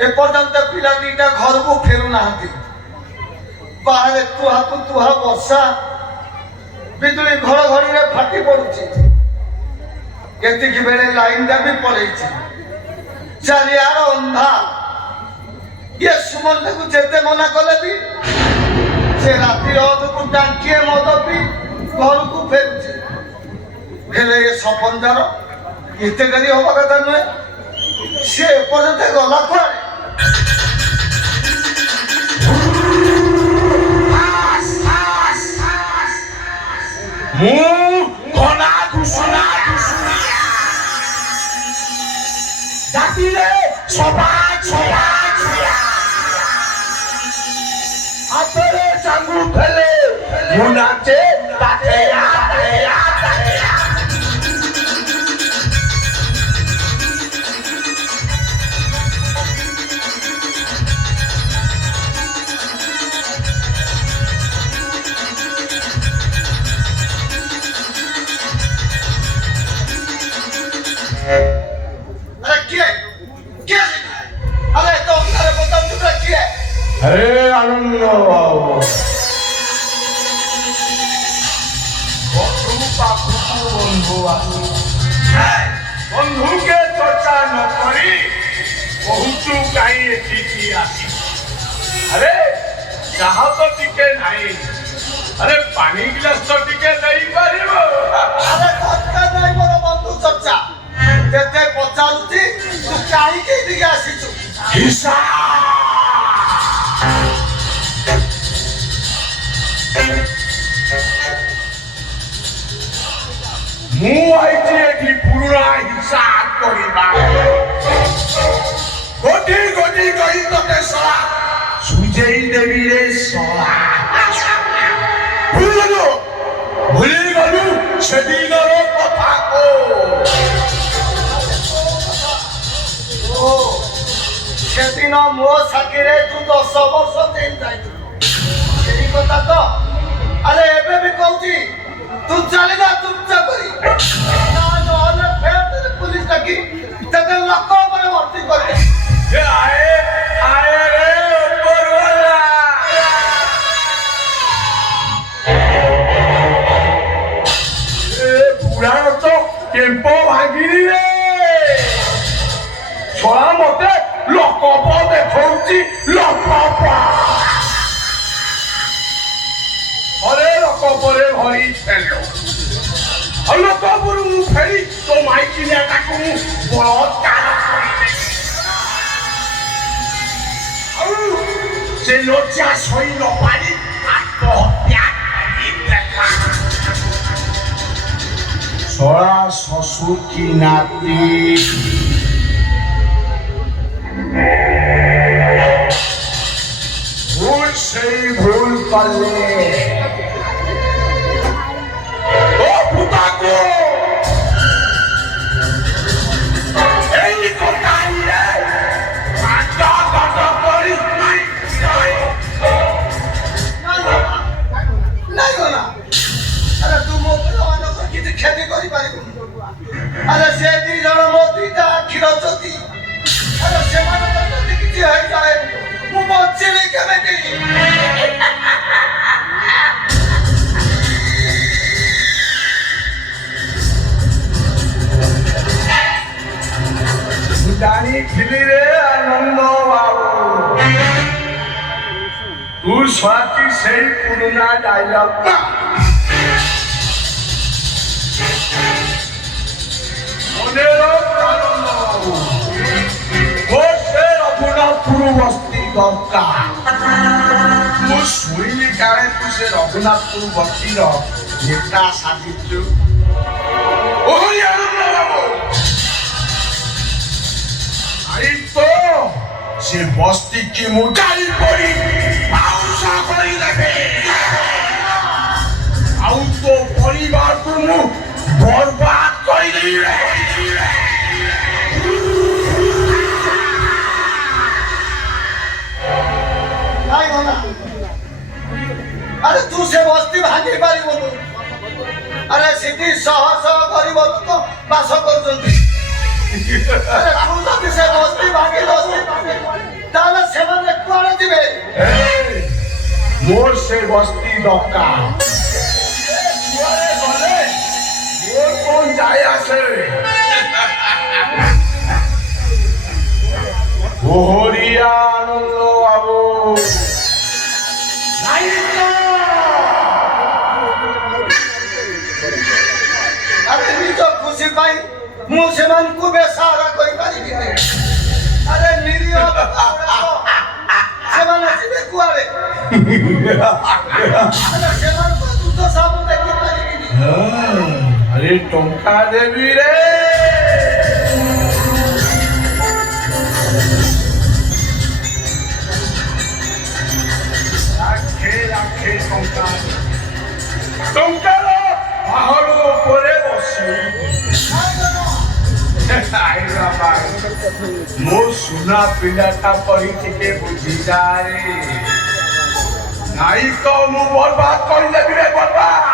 এপর্যন্ত পিলা দুইটা ঘরକୁ ফেরু নাহাନ୍ତି। ବାହାରେ ତୁହାକୁ ତୁହା ବର୍ଷା ବିଜୁଳି ଘଡ଼ଘଡ଼ିରେ ଫାଟି ପଡୁଛି। ଏତିକି ବେଳେ ଲାଇନଟା ବି ପଳେଇଛି। ଚାରିଆଡ ଅନ୍ଧାର। ଇଏ ସୁମନକୁ ଯେତେ ମନା କଲେ ବି ସେ ରାତି ଅଧକୁ ଟାଙ୍କିଏ ମଦ ପିଇ ଘରକୁ ଫେରୁଛି। ହେଲେ ଏ ସପନଦାର ଏତେ ଡେରି ହବା କଥା ନୁହେଁ। ସେ ଏପର୍ଯ୍ୟନ୍ତ ଗଲା କୁଆଡେ? ডাকিলে হাতেরে চাঙ্গু ফেলে মুনাচে তাকেয়া তাকেয়া তাকেয়া अरे आनंद बंधु बंधु के चर्चा न करी बहुतु कहीं एठी आसी। अरे चाह तो टिके नहीं। अरे पानी गिलास तो टिके नहीं पारिबो। अरे कत्ता नहीं मोर बंधु चर्चा तेते पचारुची तू काई के दिगे आसीचु हिसा ମୁଁ ଆଇଛି ଏଠି ପୁରୁଣା ହିସାବ କରିବା। ଗୋଟି ଗୋଟି କହି ତତେ ଶଳା ସୁଝେଇ ଦେବି ରେ ଶଳା। ଭୁଲିଗଲୁ ସେଦିନର କଥାକୁ। সেদিন ମୋ ସାଥିରେ ତୁ 10 ବର୍ଷ ଜେଲ୍ ଯାଇଥିଲୁ ସେଇ କଥା ତ। ଆରେ ଏବେ ବି କହୁଛି ତୁ ଚାଲିଯା ଚୁପଚାପ କରି। ନହେଲେ ଫେର ପୁଲିସ ଡାକି ତତେ ଲୋକ ଉପରେ ଭର୍ତ୍ତି କରିଦେବି। ଆଏ ଆଏ ରେ ଉପରୱାଲା। ବୁଢ଼ାର ତ ଟେମ୍ପୋ ଭାଙ୍ଗିନି ରେ। ଛଡ଼ା ମତେ ଲୋକପ ଦେଖଉଛି ଲୋକପ। ଘରେ ଲୋକପରେ ଭରି ଫେଲ। ଆଉ ଲୋକପରୁ ମୁଁ ଫେରି ତୋ ମାଇକିନିଆଟାକୁ ମୁଁ ବଳାତ୍କାର କରିଦେବି। ଆଉ ସେ ଲଜ୍ଜା ସହି ନ ପାରି ଆତ୍ମହତ୍ୟା କରିଦେଲା। ଶଳା ଶ୍ୱଶୁର କି ନାତି ভুল সেই ভুল করলে ও পুতাকো এই কথাই রে আটা কাটা করি নাই গলা। আরে তু ମୋ ପିଲାମାନଙ୍କ କିଛି କ୍ଷତି କରିପାରିବୁନି। ଆରେ ସେ ଦି ଜଣ ମୋ ଦିଟା ଆଖିର ଜ୍ୟୋତି। ଆରେ ସେମାନଙ୍କର ଯଦି କିଛି ହେଇଯାଏ ମୁଁ ବଞ୍ଚିବି କେମିତି? ଜାଣିଥିଲି ରେ ଆନନ୍ଦ ବାବୁ ତୁ ସ୍ୱାତି ସେଇ ପୁରୁଣା ଡାଇଲଗ। ମନେ ରଖ ଆନନ୍ଦ ବାବୁ ମୋ ସେ ରଘୁନାଥପୁର ବସ୍ତି ଦରକାର। ମୁଁ ଶୁଣିଲି କାଳେ ତୁ ସେ ରଘୁନାଥପୁର ବସ୍ତିର ନେତା ସାଜିଛୁ। তো সে বস্তি কি মুটাই পড়ি পাউস করিদেবে। আউ তো পরিবারକୁ ମୁଁ বরবাদ କରିଦେବି। আরে তু সে বস্তি ভাঙি পারিবনি। আরে সেটি শহ শহ গরিব লোক বাস করুଛନ୍ତି। আরে তু যদি সে বস্তি ভাঙি मोर से बस्ती दक्का गले मोर कौन जाए आसे ओहरिया आनंद बाबू अरे निज खुशी पाई मु सेमानकु बेसारा करि पारिबि नै अरे निरीह सेमान आसिबे कुआरे अरे सेमान को दूध साबुन देखि पारिबि नै अरे टंका देवी रे রাখে টঙ্কা টঙ্কার পাহাড় উপরে বসে ମୋ ସୁନା ପିଲାଟା ପରି ଟିକେ ବୁଝି ଯାଏ ନାଇଁ ତ ମୁଁ ବର୍ବାଦ କରିଦେବି ରେ ବର୍ବାଦ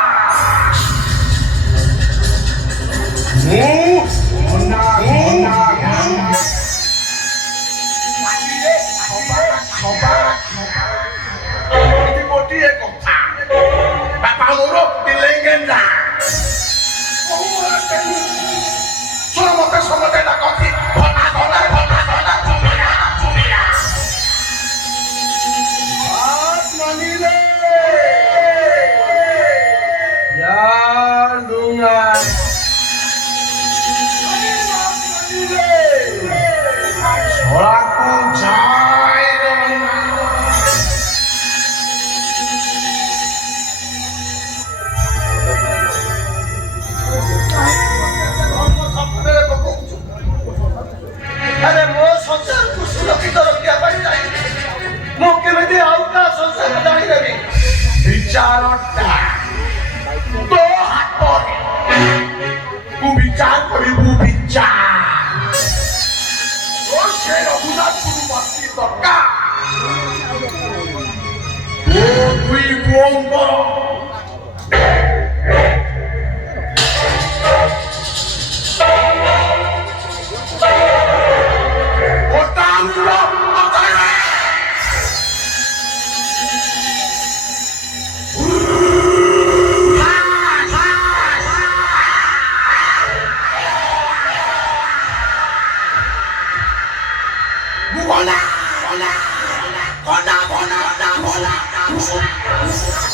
ଗୋଟିଏ କଥା ବାପା ମୋର ତିଲେଙ୍ଗେନ୍ଦା ମତେ ସମସ୍ତେ ଡାକନ୍ତି ଘନା ଘନା ଘନା ଘନା ଚୁମିଆ ଚୁମିଆ मानिले यार दूंगा छोड़ा को जाए अरे मो संसार को सुरक्षित रखिया पाई जाई मो केमिति आउटा संसार जानी देबी विचारटा तो हातरे तू विचार करिबू विचार ओ से रघुनाथपुर बस्ती दक्का ओ दुई पुअंकर Hola, hola, hola, hola, hola, hola, hola.